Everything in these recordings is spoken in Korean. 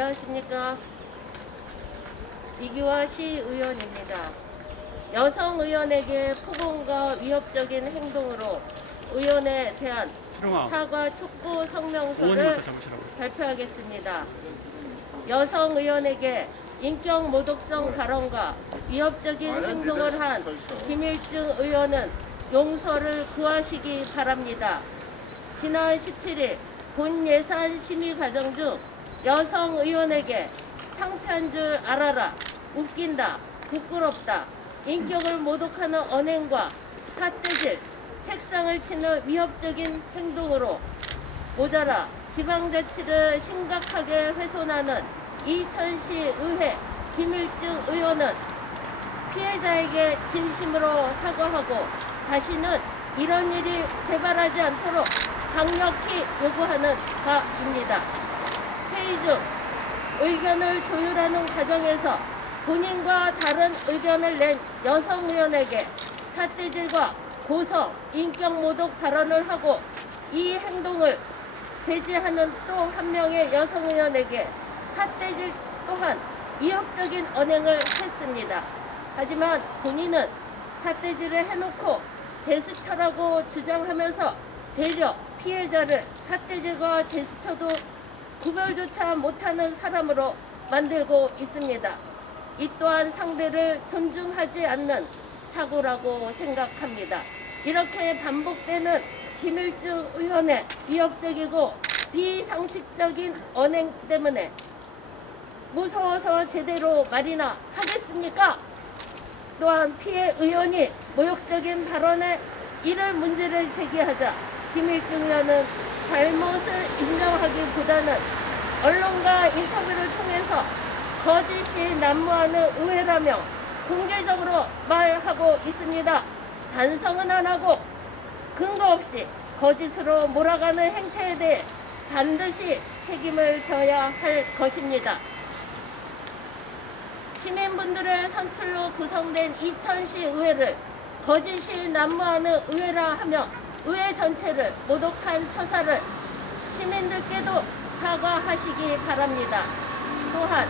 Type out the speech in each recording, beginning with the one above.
안녕하십니까. 이기화 시의원입니다. 여성 의원에게 폭언과 위협적인 행동으로 의원에 대한 사과 촉구 성명서를 발표하겠습니다. 여성 의원에게 인격 모독성 발언과 위협적인 행동을 한 김일중 의원은 용서를 구하시기 바랍니다. 지난 17일 본 예산 심의 과정 중 여성 의원에게 창피한 줄 알아라, 웃긴다, 부끄럽다, 인격을 모독하는 언행과 삿대질, 책상을 치는 위협적인 행동으로 모자라 지방자치를 심각하게 훼손하는 이천시 의회 김일중 의원은 피해자에게 진심으로 사과하고 다시는 이런 일이 재발하지 않도록 강력히 요구하는 바입니다. 회의 중 의견을 조율하는 과정에서 본인과 다른 의견을 낸 여성 의원에게 삿대질과 고성, 인격 모독 발언을 하고 이 행동을 제지하는 또 한 명의 여성 의원에게 삿대질 또한 위협적인 언행을 했습니다. 하지만 본인은 삿대질을 해놓고 제스처라고 주장하면서 되려 피해자를 삿대질과 제스처도 구별조차 못하는 사람으로 만들고 있습니다. 이 또한 상대를 존중하지 않는 사고라고 생각합니다. 이렇게 반복되는 김일중 의원의 위협적이고 비상식적인 언행 때문에 무서워서 제대로 말이나 하겠습니까? 또한 피해 의원이 모욕적인 발언에 이를 문제를 제기하자 김일중 의원은 잘못을 인정하기보다는 언론과 인터뷰를 통해서 거짓이 난무하는 의회라며 공개적으로 말하고 있습니다. 반성은 안 하고 근거 없이 거짓으로 몰아가는 행태에 대해 반드시 책임을 져야 할 것입니다. 시민분들의 선출로 구성된 이천시 의회를 거짓이 난무하는 의회라 하며 의회 전체를 모독한 처사를 시민들께도 사과하시기 바랍니다. 또한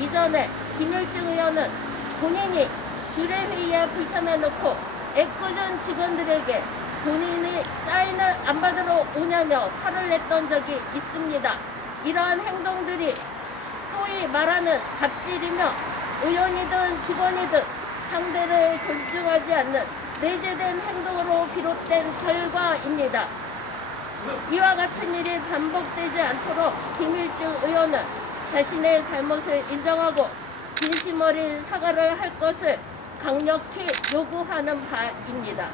이전에 김일중 의원은 본인이 주례회의에 불참해놓고 애꿎은 직원들에게 본인이 사인을 안 받으러 오냐며 화를 냈던 적이 있습니다. 이러한 행동들이 소위 말하는 갑질이며 의원이든 직원이든 상대를 존중하지 않는 내재된 행동으로 비롯된 결과입니다. 이와 같은 일이 반복되지 않도록 김일중 의원은 자신의 잘못을 인정하고 진심 어린 사과를 할 것을 강력히 요구하는 바입니다.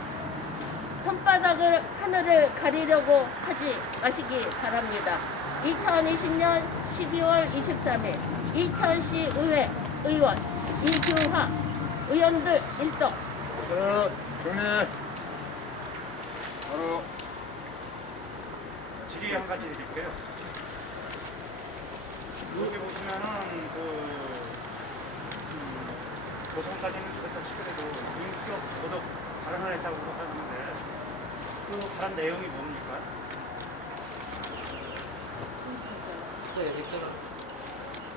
손바닥을 하늘을 가리려고 하지 마시기 바랍니다. 2020년 12월 23일 이천시 의회 의원 이규화 의원들 일동. 정리. 바로 질의 한 가지 드릴게요. 여기 보시면은 조선까지는 그렇다 치더라도 인격 도덕 발언을 했다고 하는데 그 발언 내용이 뭡니까?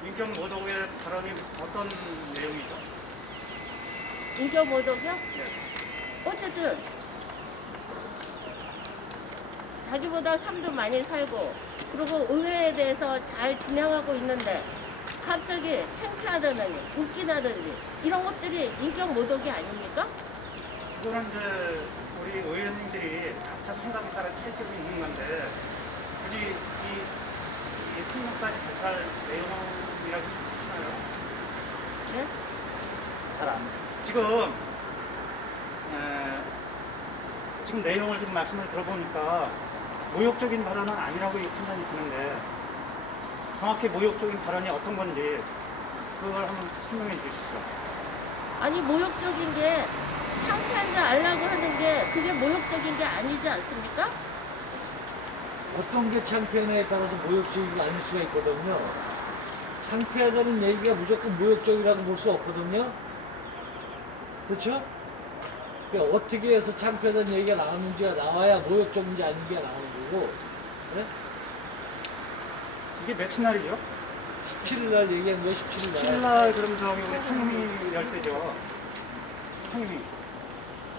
인격 모독의 발언이 어떤 내용이죠? 인격 모독이요? 네. 어쨌든 자기보다 삶도 많이 살고 그리고 의회에 대해서 잘 진행하고 있는데 갑자기 창피하다느니 웃기다느니 이런 것들이 인격 모독이 아닙니까? 그거는 이제 우리 의원님들이 각자 생각에 따라 차이점이 있는 건데 굳이 이 성명까지 독할 내용이라고 생각하시나요? 네? 잘 안 돼요. 지금 내용을 좀 말씀을 들어보니까 모욕적인 발언은 아니라고 판단이 드는데 정확히 모욕적인 발언이 어떤 건지 그걸 한번 설명해 주시죠. 아니 모욕적인 게 창피하지 않으려고 하는 게 그게 모욕적인 게 아니지 않습니까? 어떤 게 창피하냐에 따라서 모욕적이 아닐 수가 있거든요. 창피하다는 얘기가 무조건 모욕적이라고 볼 수 없거든요. 그렇죠? 그러니까 어떻게 해서 창피하다는 얘기가 나오는지가 나와야 모욕적인지 아닌지가 나오는 거고. 네? 이게 며칠 날이죠? 17일 날 얘기한 거야, 17일 날. 7날 그럼 저기 우리 상임위 열 때죠.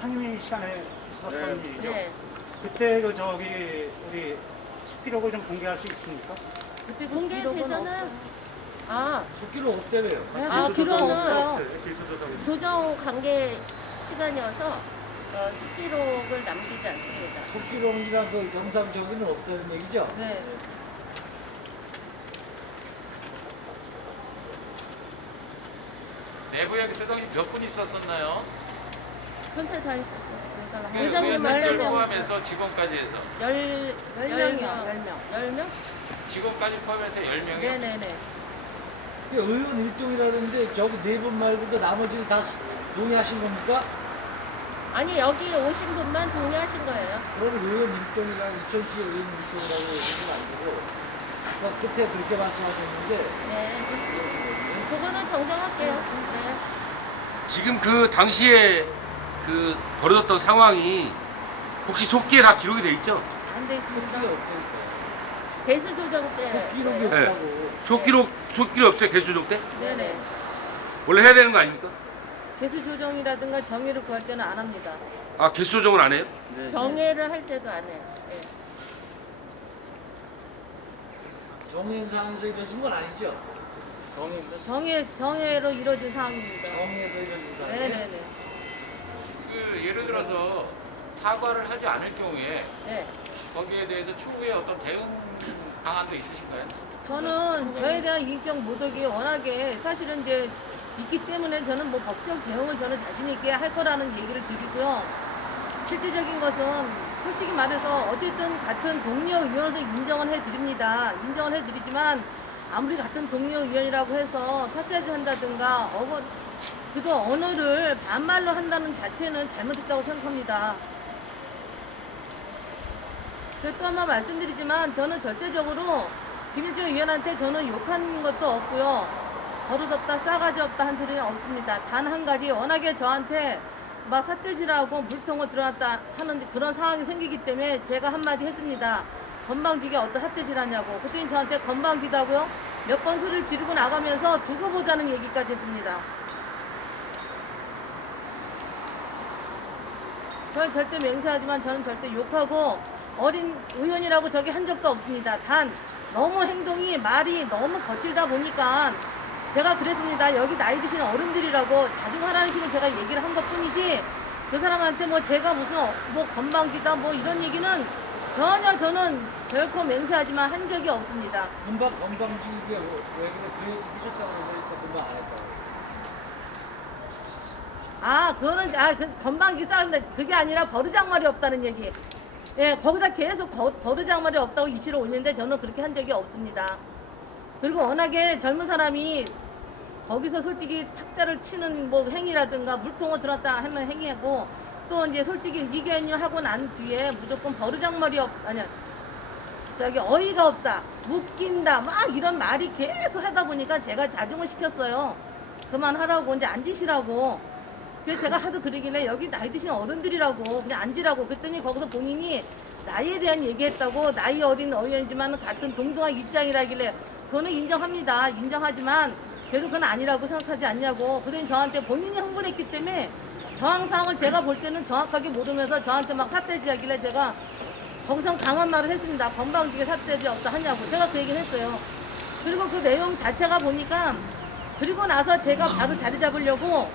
상임위 시간에 있었던 네. 일이죠. 네. 그때 그 저기 우리 속기록을 좀 공개할 수 있습니까? 그때 공개되잖아요. 아, 속기록 없대매요. 아, 그거는 기술조정. 조정 관계 시간이어서 수기록을 남기지 않습니다. 속기록이랑 그 영상 저기는 없다는 얘기죠? 네. 내부에 그때 당시 몇 분 있었었나요? 전체 다 있었죠. 그 회장님 의원들 10명. 포함해서 직원까지 해서 10명이요. 10명? 직원까지 포함해서 10명이요? 네네네. 그 의원 일동이라는데 저기 네 분 말고도 나머지는 다 동의하신 겁니까? 아니, 여기 오신 분만 동의하신 거예요. 그러면 의원 일동이랑 2000시 의원 일동이라고 얘기는 안 되고 아까 끝에 그렇게 말씀하셨는데 네. 그거는 정정할게요. 네. 지금 그 당시에 그 벌어졌던 상황이 혹시 속기에 다 기록이 돼 있죠? 안 돼 있습니다. 속기가 없다니까. 배수 조정 때. 속기록이 네. 없다고. 속기록 없어요? 개수조정 때? 네네. 원래 해야 되는 거 아닙니까? 개수 조정이라든가 정의를 구할 때는 안 합니다. 아 개수조정을 안 해요? 정회를 할 때도 안 해요. 네. 정인상에서 이루어진 건 아니죠? 정회로 이루어진 사항입니다. 정에서 이루어진 사항이 네네네. 그 예를 들어서 사과를 하지 않을 경우에 네. 거기에 대해서 추후에 어떤 대응 방안도 있으신가요? 저는 저에 대한 인격 모독이 워낙에 사실은 이제 있기 때문에 저는 뭐 법적 대응을 저는 자신 있게 할 거라는 얘기를 드리고요. 실질적인 것은 솔직히 말해서 어쨌든 같은 동료 의원으로 인정을 해드립니다. 인정을 해드리지만 아무리 같은 동료 의원이라고 해서 사퇴를 한다든가 그거 언어를 반말로 한다는 자체는 잘못했다고 생각합니다. 그래서 또 한 번 말씀드리지만 저는 절대적으로 김일중 의원한테 저는 욕한 것도 없고요. 버릇없다 싸가지 없다 한 소리는 없습니다. 단 한 가지 워낙에 저한테 막 삿대질하고 물통을 들어놨다 하는 그런 상황이 생기기 때문에 제가 한마디 했습니다. 건방지게 어떤 삿대질 하냐고. 그랬더니 저한테 건방지다고요? 몇 번 소리를 지르고 나가면서 두고 보자는 얘기까지 했습니다. 저는 절대 맹세하지만 저는 절대 욕하고 어린 의원이라고 저기 한 적도 없습니다. 단 너무 행동이 말이 너무 거칠다 보니까 제가 그랬습니다. 여기 나이 드신 어른들이라고 자중하라는 식으로 제가 얘기를 한 것뿐이지 그 사람한테 뭐 제가 무슨 뭐 건방지다 뭐 이런 얘기는 전혀 저는 결코 맹세하지만 한 적이 없습니다. 건방지게 왜 그래 그 얘기 하셨다고 그랬죠. 금방 안 했다고. 그거는 건방지 싸움인데 그게 아니라 버르장말이 없다는 얘기. 예, 거기다 계속 버르장말이 없다고 이슈를 올리는데 저는 그렇게 한 적이 없습니다. 그리고 워낙에 젊은 사람이 거기서 솔직히 탁자를 치는 뭐 행위라든가 물통을 들었다 하는 행위하고 또 이제 솔직히 이견을 하고 난 뒤에 무조건 버르장말이 어이가 없다, 웃긴다, 막 이런 말이 계속 하다 보니까 제가 자중을 시켰어요. 그만하라고, 이제 앉으시라고. 그래서 제가 하도 그러길래 여기 나이 드신 어른들이라고 그냥 앉으라고 그랬더니 거기서 본인이 나이에 대한 얘기했다고 나이 어린 의원이지만 같은 동등한 입장이라길래 그거는 인정합니다. 인정하지만 그래도 그건 아니라고 생각하지 않냐고. 그랬더니 저한테 본인이 흥분했기 때문에 정황상을 제가 볼 때는 정확하게 모르면서 저한테 막 삿대질 하길래 제가 거기서 강한 말을 했습니다. 건방지게 삿대질 없다 하냐고. 제가 그 얘기를 했어요. 그리고 그 내용 자체가 보니까 그리고 나서 제가 바로 자리 잡으려고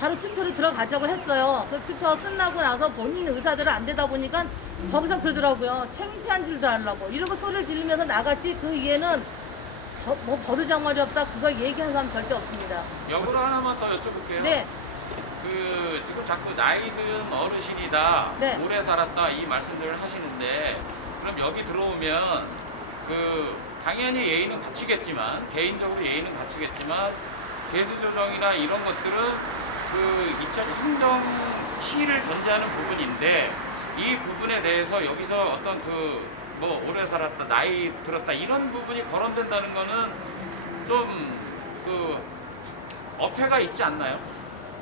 바로 투표를 들어가자고 했어요. 그 투표가 끝나고 나서 본인 의사대로 안 되다 보니까 거기서 그러더라고요. 창피한 짓도 하려고. 이러고 소리를 지르면서 나갔지 그 이해는 뭐 버르장말이 없다 그거 얘기한 사람 절대 없습니다. 역으로 하나만 더 여쭤볼게요. 네. 지금 자꾸 나이 든 어르신이다, 네. 오래 살았다 이 말씀들을 하시는데 그럼 여기 들어오면 당연히 예의는 갖추겠지만 개인적으로 예의는 갖추겠지만 개수조정이나 이런 것들은 2000 행정시를 견제하는 부분인데 이 부분에 대해서 여기서 어떤 뭐 오래 살았다, 나이 들었다 이런 부분이 거론된다는 거는 좀 어폐가 있지 않나요?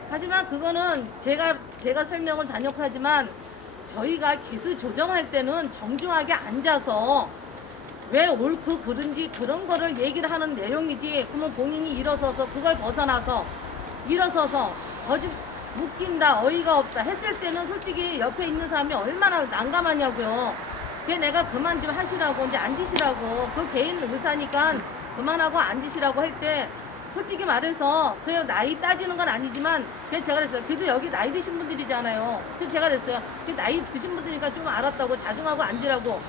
하지만 그거는 제가 설명을 단역하지만 저희가 기술 조정할 때는 정중하게 앉아서 왜 옳고 그른지 그런 거를 얘기를 하는 내용이지. 그러면 본인이 일어서서 그걸 벗어나서 일어서서 거짓 웃긴다 어이가 없다 했을 때는 솔직히 옆에 있는 사람이 얼마나 난감하냐고요. 그게 내가 그만 좀 하시라고 이제 앉으시라고 그 개인 의사니까 그만하고 앉으시라고 할 때 솔직히 말해서 그냥 나이 따지는 건 아니지만 그래서 제가 그랬어요. 그래도 여기 나이 드신 분들이잖아요. 그래서 제가 그랬어요. 그 나이 드신 분들이니까 좀 알았다고 자중하고 앉으라고.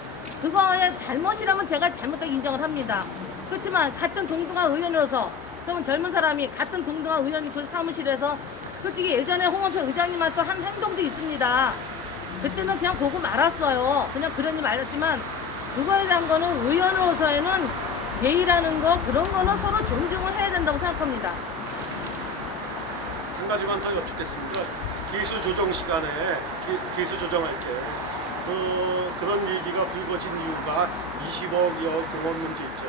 그거의 잘못이라면 제가 잘못하게 인정을 합니다. 그렇지만 같은 동등한 의원으로서 그러면 젊은 사람이 같은 동등한 의원 그 사무실에서 솔직히 예전에 홍원표 의장님한 또 한 행동도 있습니다. 그때는 그냥 보고 말았어요. 그냥 그러니 말았지만 그거에 대한 거는 의원으로서에는 예의라는 거 그런 거는 서로 존중을 해야 된다고 생각합니다. 한 가지만 더 여쭙겠습니다. 기수 조정 시간에 기수 조정할 때 그런 얘기가 불거진 이유가 20억여 공원 문제 있죠.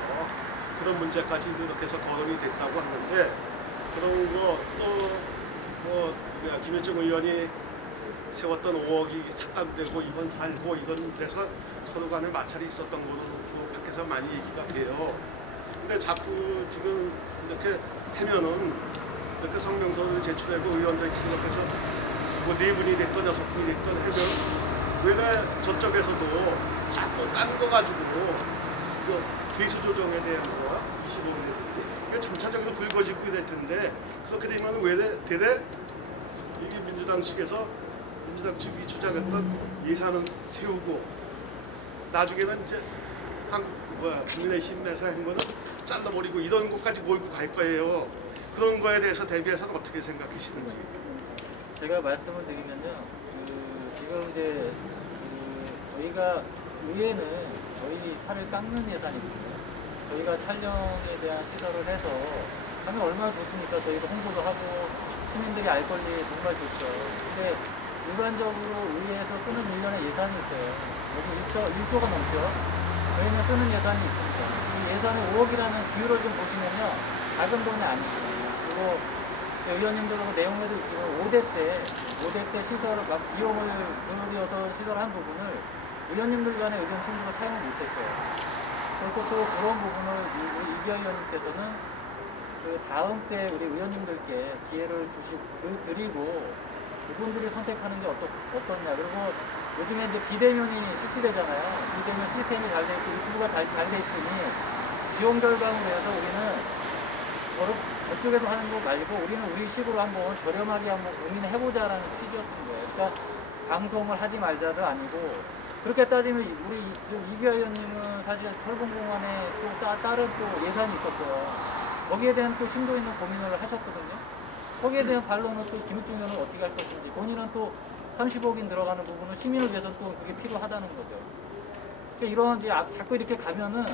그런 문제까지 이렇게 해서 거론이 됐다고 하는데 그런 거 또 김일중 의원이 세웠던 5억이 삭감되고 이건 살고 이런 데서 서로 간에 마찰이 있었던 걸로 밖에서 많이 얘기가 돼요. 근데 자꾸 지금 이렇게 하면은 이렇게 성명서를 제출하고 의원들끼리 옆에서 뭐 4분이 됐던 6분이 됐던 하면 왜 저쪽에서도 자꾸 딴 거 가지고 그 기수 조정에 대한 거와 25억이라든지 이게 점차적으로 불거지고 이럴 텐데 그렇게 되면 왜 대대 이게 민주당 측에서 민주당 측이 주장했던 예산은 세우고 나중에는 이제 국민의힘에서 한 거는 잘라버리고 이런 것까지 몰고 갈 거예요. 그런 거에 대해서 대비해서는 어떻게 생각하시는지. 제가 말씀을 드리면요. 지금 이제 저희가 의회는 저희 살을 깎는 예산이거든요. 저희가 촬영에 대한 시설을 해서 하면 얼마나 좋습니까? 저희도 홍보도 하고 시민들이 알 권리 정말 좋죠. 근데 일반적으로 의회에서 쓰는 1년에 예산이 있어요. 여기 1조가 넘죠. 저희는 쓰는 예산이 있습니다. 이 예산의 5억이라는 비율을 좀 보시면요. 작은 돈이 아닙니다. 그리고 의원님들하고 내용에도 있지만 5대 때 시설을 막 비용을 들여서 시설한 부분을 의원님들 간의 의견 충분히 사용을 못했어요. 그리고 또 그런 부분을 우리 이기현 의원님께서는 그 다음 때 우리 의원님들께 기회를 드리고 그분들이 선택하는 게 어떻냐. 그리고 요즘에 이제 비대면이 실시되잖아요. 비대면 시스템이 잘 돼 있고 유튜브가 잘 돼 있으니 비용 절감을 위해서 우리는 저쪽에서 하는 거 말고 우리는 우리 식으로 한번 저렴하게 한번 고민해보자라는 취지였던 거예요. 그러니까 방송을 하지 말자도 아니고 그렇게 따지면 우리 이기현 의원님은 사실 설봉공원에 또 다른 또 예산이 있었어요. 거기에 대한 또 심도 있는 고민을 하셨거든요. 거기에 대한 반론은 또 김일중 의원은 어떻게 할 것인지 본인은 또 30억인 들어가는 부분은 시민을 위해서 또 그게 필요하다는 거죠. 그러니까 이런 이제 자꾸 이렇게 가면은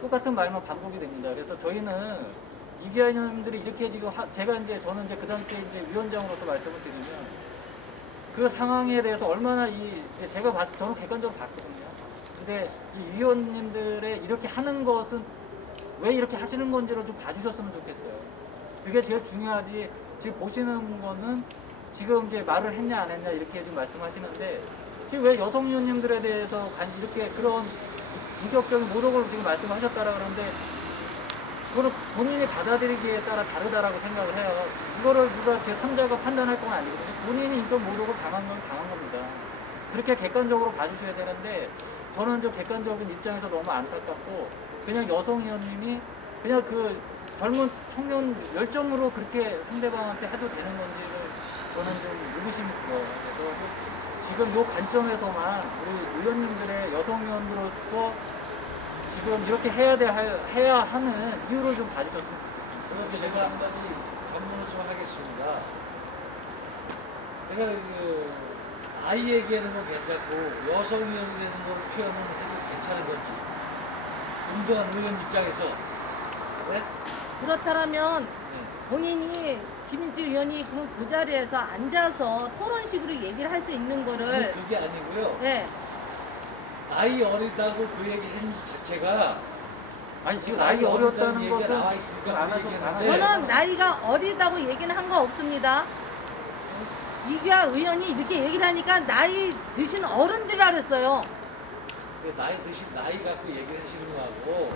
똑같은 말만 반복이 됩니다. 그래서 저희는 이기현 의원님들이 이렇게 지금 저는 이제 그 당시에 이제 위원장으로서 말씀을 드리면 그 상황에 대해서 얼마나 저는 객관적으로 봤거든요. 근데 이 위원님들의 이렇게 하는 것은 왜 이렇게 하시는 건지를 좀 봐주셨으면 좋겠어요. 그게 제일 중요하지. 지금 보시는 거는 지금 이제 말을 했냐 안 했냐 이렇게 좀 말씀하시는데 지금 왜 여성 의원님들에 대해서 이렇게 그런 인격적인 모독을 지금 말씀하셨다라 그러는데 그거는 본인이 받아들이기에 따라 다르다라고 생각을 해요. 이거를 누가 제3자가 판단할 건 아니거든요. 본인이 인격 모독을 당한 건 당한 겁니다. 그렇게 객관적으로 봐주셔야 되는데 저는 좀 객관적인 입장에서 너무 안타깝고 그냥 여성 의원님이 그냥 그 젊은 청년 열정으로 그렇게 상대방한테 해도 되는 건지를 저는 좀 의구심이 들어요. 그래서 지금 요 관점에서만 우리 의원님들의 여성 의원으로서 지금 이렇게 해야 하는 이유를 좀 봐주셨으면 좋겠습니다. 그럼 제가 한 가지 반문을 좀 하겠습니다. 제가 나이 얘기하는 건 괜찮고 여성 의원이 되는 걸 표현을 해도 괜찮은 건지 운동한 의원 입장에서 네? 그렇다면 본인이 김일중 의원이 그 자리에서 앉아서 토론식으로 얘기를 할 수 있는 거를 그게 아니고요. 네. 나이 어리다고 그 얘기 한 자체가 아니 지금 나이 어렸다는 얘기가 것은 나와 있으니까 안 그 하셔도 얘기하는데 저는 나이가 어리다고 얘기는 한 거 없습니다. 이기현 의원이 이렇게 얘기를 하니까 나이 드신 어른들이라 그랬어요. 그 나이 갖고 얘기를 하시는 거하고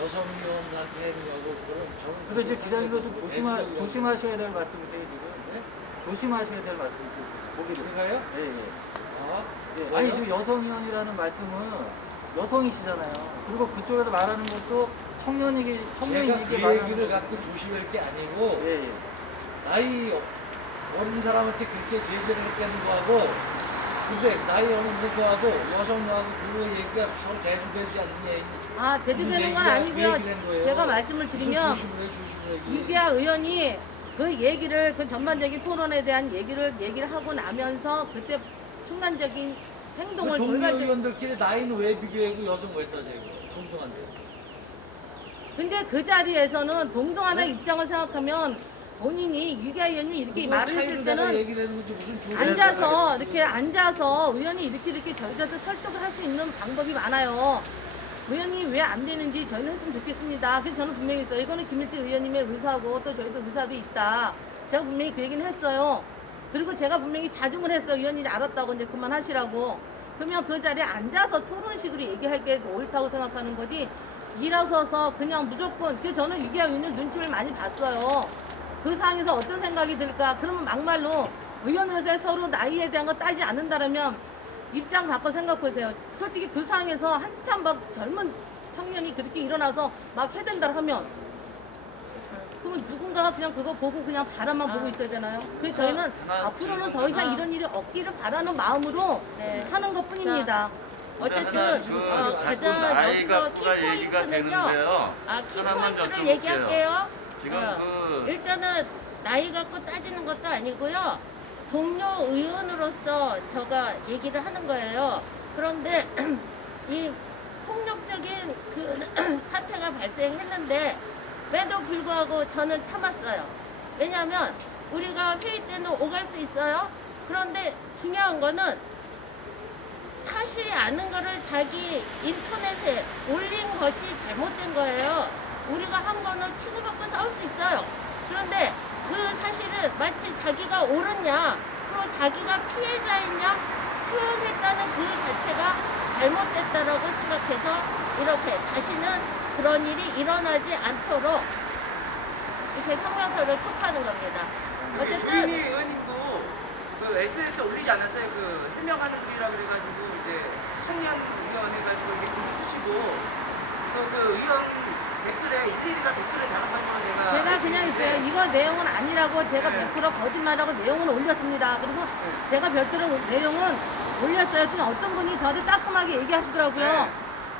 여성 의원한테 하고 그런 저는 근데 이제 기자님도 좀 애지적이라고. 조심하셔야 될 말씀이세요 지금. 네? 조심하셔야 될 말씀이세요. 보기를. 제가요? 예, 예. 아, 예. 아니 지금 여성위원이라는 말씀은 여성이시잖아요. 그리고 그쪽에서 말하는 것도 청년이기 제가 그 말하는 얘기를 거. 갖고 조심할 게 아니고 예, 예. 나이 어린 사람한테 그렇게 제재를 했다는 거하고 근데 나이 어린 거하고 여성하고 그거 얘기가 서로 대조되지 않느냐 아, 대두되는 건 아니고요. 제가 말씀을 드리면 유기아 의원이 그 얘기를 그 전반적인 토론에 대한 얘기를 하고 나면서 그때 순간적인 행동을 동료 돌발적. 의원들끼리 나이는 왜 비교하고 여성 왜 따져요? 동등한데. 근데 그 자리에서는 동등하다 입장을 생각하면 본인이 유기아 의원이 이렇게 말을 했을 때는 얘기되는 거지 무슨 조례 앉아서 이렇게 앉아서 의원이 이렇게 저희한테 설득을 할 수 있는 방법이 많아요. 의원이 왜 안 되는지 저희는 했으면 좋겠습니다. 그래서 저는 분명히 있어요. 이거는 김일지 의원님의 의사고 또 저희도 의사도 있다. 제가 분명히 그 얘기는 했어요. 그리고 제가 분명히 자중을 했어요. 의원이 알았다고 이제 그만하시라고. 그러면 그 자리에 앉아서 토론식으로 얘기할 게 옳다고 생각하는 거지. 일어서서 그냥 무조건. 그래서 저는 유기아 의원님 눈치를 많이 봤어요. 그 상황에서 어떤 생각이 들까? 그러면 막말로 의원으로서 서로 나이에 대한 거 따지지 않는다면 입장 바꿔 생각해보세요. 솔직히 그 상황에서 한참 막 젊은 청년이 그렇게 일어나서 막 해댄다 하면 그러면 누군가가 그냥 그거 보고 그냥 바라만 보고 있어야 되잖아요. 그래서 저희는 앞으로는 더 이상 이런 일이 없기를 바라는 마음으로 네. 하는 것 뿐입니다. 어쨌든 자꾸 가장 나이 여기서 갖고가 얘기가 되는데요. 키포인트를 여쭤볼게요. 얘기할게요. 지금 일단은 나이 갖고 따지는 것도 아니고요. 동료 의원으로서 제가 얘기를 하는 거예요. 그런데 이 폭력적인 그 사태가 발생했는데 에도 불구하고 저는 참았어요. 왜냐하면 우리가 회의 때는 오갈 수 있어요. 그런데 중요한 거는 사실이 아는 거를 자기 인터넷에 올린 것이 잘못된 거예요. 우리가 한 거는 치고받고 싸울 수 있어요. 그런데 그 사실은 마치 자기가 옳았냐, 그리고 자기가 피해자였냐 표현했다는 그 자체가 잘못됐다라고 생각해서 이렇게 다시는 그런 일이 일어나지 않도록 이렇게 성명서를 촉하는 겁니다. 조인희 어쨌든 의원님도 그 SNS에 올리지 않았어요? 그 해명하는 글이라 그래가지고 이제 청년 의원 해가지고 이렇게 글을 쓰시고 그 의원 댓글에 일일이 다 댓글에 달았다는 걸 제가 그냥 있어요. 이거 내용은 아니라고 제가 100% 거짓말하고 내용은 올렸습니다. 그리고 제가 별도로 내용은 올렸어요. 그냥 어떤 분이 저한테 따끔하게 얘기하시더라고요. 네.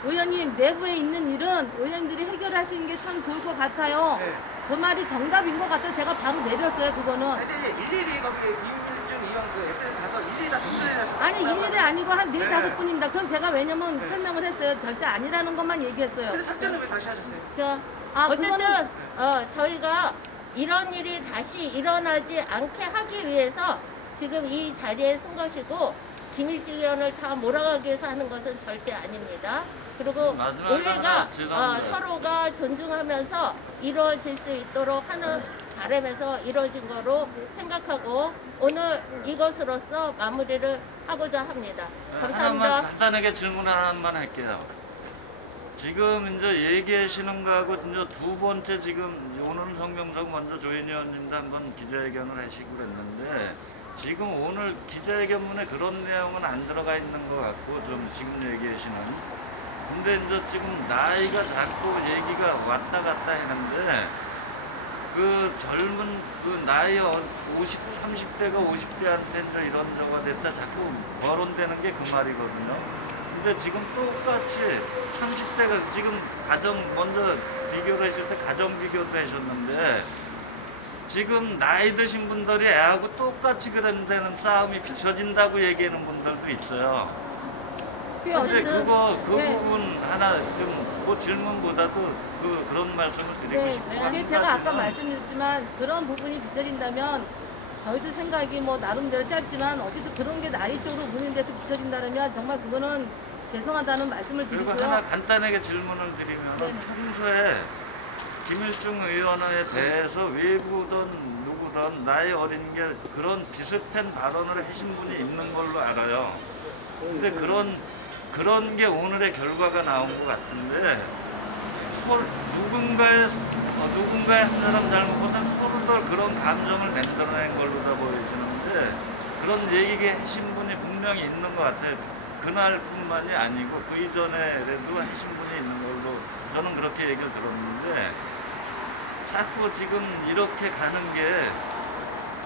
의원님, 내부에 있는 일은 의원님들이 해결하시는 게 참 좋을 것 같아요. 네. 그 말이 정답인 것 같아요. 제가 바로 내렸어요, 그거는. 근데 일일이 거기 김일중 의원 그 SNS 가서 일일이 다 댓글에 달았어요. 아니, 일일이 아니고 한 네. 4, 5분입니다. 그건 제가 왜냐면 설명을 했어요. 절대 아니라는 것만 얘기했어요. 근데 삭제는 왜 다시 하셨어요? 어쨌든 그거는- 저희가 이런 일이 다시 일어나지 않게 하기 위해서 지금 이 자리에 쓴 것이고 김일지 의원을 다 몰아가기 위해서 하는 것은 절대 아닙니다. 그리고 마지막으로 올해가 하나 죄송합니다. 서로가 존중하면서 이루어질 수 있도록 하는 바람에서 이루어진 거로 생각하고 오늘 이것으로서 마무리를 하고자 합니다. 감사합니다. 하나만 간단하게 질문 하나만 할게요. 지금 이제 얘기하시는 거하고 이제 두 번째 지금 오늘 성명서 먼저 조인희 의원님도 한번 기자회견을 하시고 그랬는데 지금 오늘 기자회견문에 그런 내용은 안 들어가 있는 것 같고 좀 지금 얘기하시는 근데 이제 지금 나이가 자꾸 얘기가 왔다 갔다 했는데 그 젊은 그 나이 30대가 50대한테 이제 이런저런 됐다 자꾸 거론되는 게 그 말이거든요. 근데 지금 똑같이 30대가 지금 가정 먼저 비교를 하실 때 가정 비교도 하셨는데 지금 나이 드신 분들이 애하고 똑같이 그런 데는 싸움이 비춰진다고 얘기하는 분들도 있어요. 그게 근데 어쨌든 그 네. 부분 하나 좀 그 질문보다도 그런 말씀을 드리고 네, 싶고 그게 제가 아까 말씀드렸지만 그런 부분이 비춰진다면 저희도 생각이 뭐 나름대로 짧지만 어쨌든 그런 게 나이 쪽으로 문인데도 비춰진다면 정말 그거는 죄송하다는 말씀을 그리고 드리고요. 하나 간단하게 질문을 드리면 네네. 평소에 김일중 의원에 대해서 외부든 누구든 나이 어린 게 그런 비슷한 발언을 하신 분이 있는 걸로 알아요. 근데 그런 그런 게 오늘의 결과가 나온 것 같은데 누군가의 한 사람 잘못보다 서로 그런 감정을 만들어낸 걸로 다 보여지는데 그런 얘기 하신 분이 분명히 있는 것 같아요. 그날뿐만이 아니고 그 이전에도 하신 분이 있는 걸로 저는 그렇게 얘기를 들었는데 자꾸 지금 이렇게 가는 게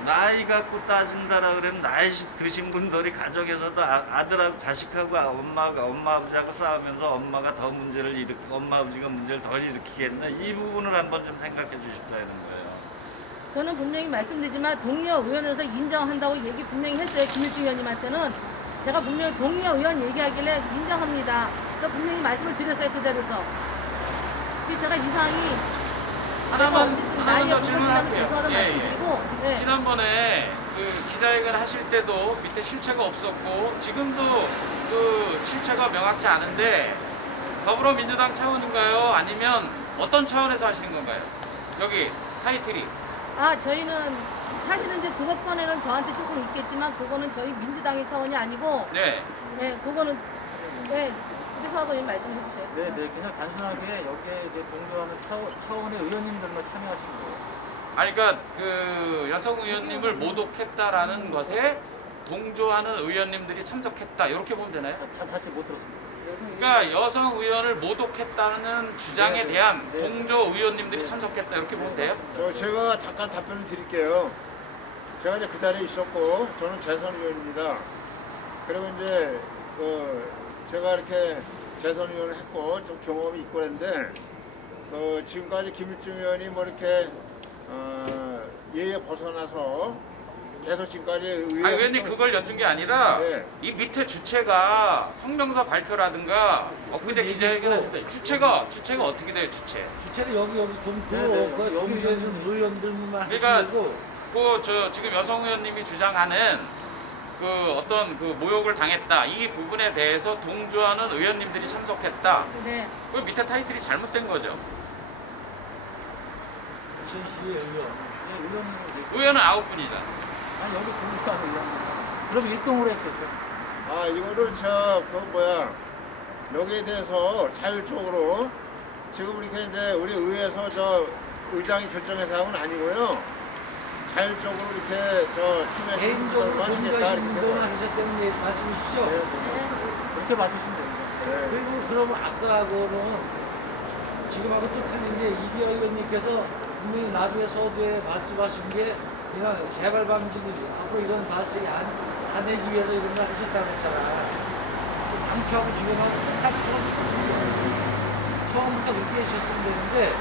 나이 갖고 따진다라 그러면 나이 드신 분들이 가정에서도 아들하고 자식하고 엄마 아버지하고 싸우면서 엄마가 더 문제를 엄마 아버지가 문제를 더 일으키겠나 이 부분을 한번 좀 생각해 주십사는 거예요. 저는 분명히 말씀드리지만 동료 의원으로서 인정한다고 얘기 분명히 했어요. 김일중 의원님한테는 제가 분명히 동료 의원 얘기하길래 인정합니다. 제가 분명히 말씀을 드렸어요. 그 자리에서. 그래서 제가 이상이 하나만 더 질문할게요. 죄송하다는 말씀드리고 네. 지난번에 그 기자회견 하실 때도 밑에 실체가 없었고 지금도 그 실체가 명확치 않은데 더불어민주당 차원인가요? 아니면 어떤 차원에서 하시는 건가요? 여기 타이틀이 저희는 사실은 이제 그것번에는 저한테 조금 있겠지만 그거는 저희 민주당의 차원이 아니고 네. 네, 그거는 네, 그래서 하고 말씀해 주세요. 네, 그냥 단순하게 여기에 이제 동조하는 차원의 의원님들만 참여하신 거예요. 아니 그러니까 그 여성 의원님을 모독했다라는 것에 동조하는 의원님들이 참석했다 이렇게 보면 되나요? 사실 못 들었습니다. 그러니까 여성 의원을 모독했다는 주장에 대한 동조 의원님들이 참석했다 이렇게 보면 돼요? 제가 잠깐 답변을 드릴게요. 제가 이제 그 자리에 있었고 저는 재선 의원입니다. 그리고 이제 제가 이렇게 재선 의원을 했고 좀 경험이 있고 그랬는데 지금까지 김일중 의원이 뭐 이렇게 예에 벗어나서 계속 지금까지 의원님 그걸 여쭌 게 아니라 네. 이 밑에 주체가 성명서 발표라든가 엊그제 기자회견 하실 때 주체가 어떻게 돼요 주체? 주체는 여기 동조에서 의원들만 그러니까 하시고 지금 여성 의원님이 주장하는 그 어떤 그 모욕을 당했다 이 부분에 대해서 동조하는 의원님들이 참석했다. 네. 그 밑에 타이틀이 잘못된 거죠. 전시의 의원. 네, 의원님은 의원은 9분이다. 아니 여기 동조하는 의원님. 그럼 일동으로 했겠죠. 이거를 여기에 대해서 자율적으로 지금 이렇게 이제 우리 의회에서 의장이 결정해서 하고는 아니고요. 자율적으로 이렇게 참여하시는 개인적으로 분들만 하겠다 동조하신 이렇게 분들만 하셨다는 말씀이시죠? 그렇게 봐주시면 됩니다. 그리고 그러면 아까하고는 지금하고 또 틀린 게 이기호 의원님께서 분명히 나중에 서두에 말씀하신 게 그냥 재발 방지들 앞으로 이런 발생이 안 되기 위해서 이런 걸 하셨다고 했잖아. 당초하고 지금하고 딱 처음부터 그렇게 하셨으면 되는데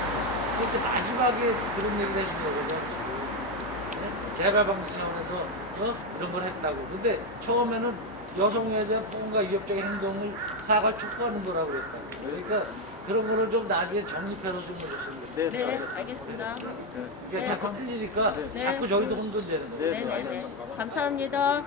그때 마지막에 그런 얘기를 하신 거거든. 재발 방지 차원에서 이런 걸 했다고. 근데 처음에는 여성에 대한 폭언과 위협적인 행동을 사과를 촉구하는 거라고 그랬다고. 그러니까 그런 거를 좀 나중에 정립해서 좀 해주시면 돼요. 네, 알겠습니다. 그러니까 자꾸 틀리니까 자꾸 저희도 혼돈되는 거예요. 네. 감사합니다.